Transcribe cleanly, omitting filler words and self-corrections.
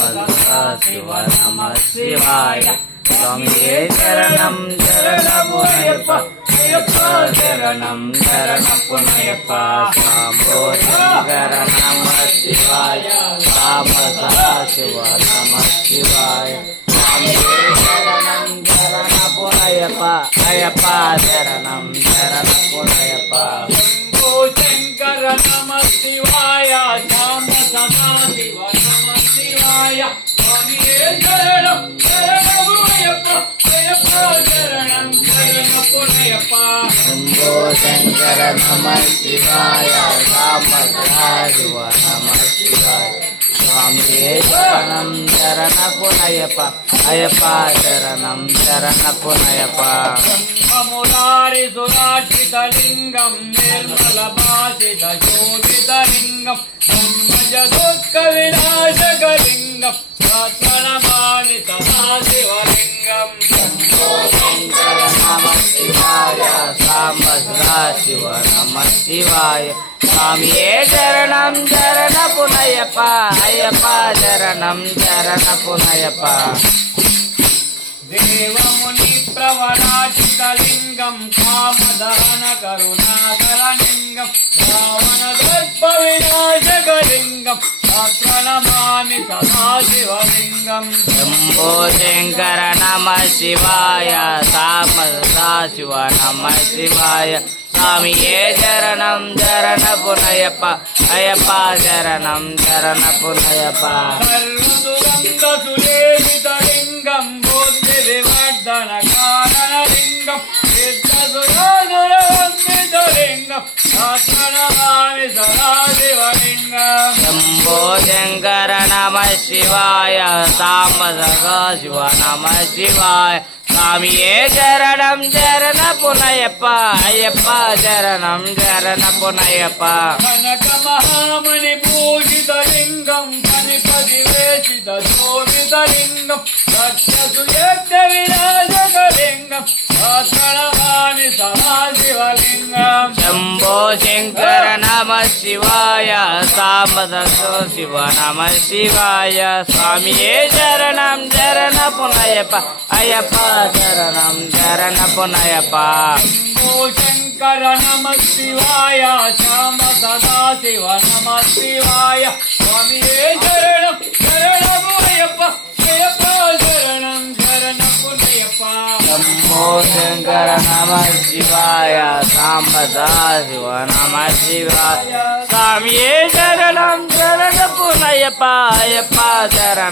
शिव नमः शिवाय स्वामिये शरणं शरणमय्यप्पा शरणं शरणमय्यप्पा शंभो शंकर नमः शिवाय राम सदाशिव नमः शिवाय स्वामिये शरणं शरणमय्यप्पा अय्यप्पा शरणं शरणमय्यप्पा शंभो शंकर नमः शिवाय राम सदाशिव नमः शिवाय स्वामिये शरणं शरणमय्यप्पा अय्यप्पा शरणं शरणमय्यप्पा शंभो शंकर नमः शिवाय राम सदाशिव नमः शिवाय स्वामिये शरणं शरणमय्यप्पा अय्यप्पा शरणं शरणमय्यप्पा अमुरारि सुरार्चितलिङ्गं निर्मलभासितशोभितलिङ्गं ब्रह्मजदुःखविनाशकलिङ्गं प्रणमामि सदा शिवलिङ्गं शंभो शंकर नमः शिवाय साम्ब सदाशिव नमः शिवाय स्वामिये शरणं शरणमय्यप्पा अय्यप्पा शरणं शरणमय्यप्पा देवमुनिप्रवराचितलिङ्गं कामदहनकरुणाकरलिङ्गं रावणदर्पविनाशकलिङ्गं प्रणमामि सदा शिवलिङ्गं शंभो शंकर नमः शिवाय साम्ब सदाशिव नमः शिवाय स्वामिये शरणं शरणमय्यप्पा अय्यप्पा शरणं शरणमय्यप्पा सर्वसुगन्धसुलेपितलिङ्गं बुद्धिविवर्धनकारणलिङ्गं सिद्धसुरासुरवन्दितलिङ्गं प्रणमामि सदा शिवलिङ्गं शंभो शंकर नमः शिवाय साम्ब सदाशिव नमः शिवाय स्वामिये शरणं शरणमय्यप्पा अय्यप्पा शरणं शरणमय्यप्पा कनकमहामणिभूषितलिङ्गं फणिपतिवेशितशोभितलिङ्गं रक्षसुयज्ञविनाशकलिङ्गं प्रणमामि सदा शिवलिङ्गं शंभो शंकर नमः शिवाय साम्ब सदाशिव नमः शिवाय स्वामिये शरणं शरणमय्यप्पा अय्यप्पा शरणं शरणमय्यप्पा शंभो शंकर नमः शिवाय श्याम सदाशिव नमः शिवाय स्वामिये शरणं शरणमय्यप्पा अय्यप्पा शरणं शरणमय्यप्पा शंभो शंकर नमः शिवाय साम्ब सदाशिव नमः शिवाय स्वामिये शरणं शरणमय्यप्पा अय्यप्पा शरणं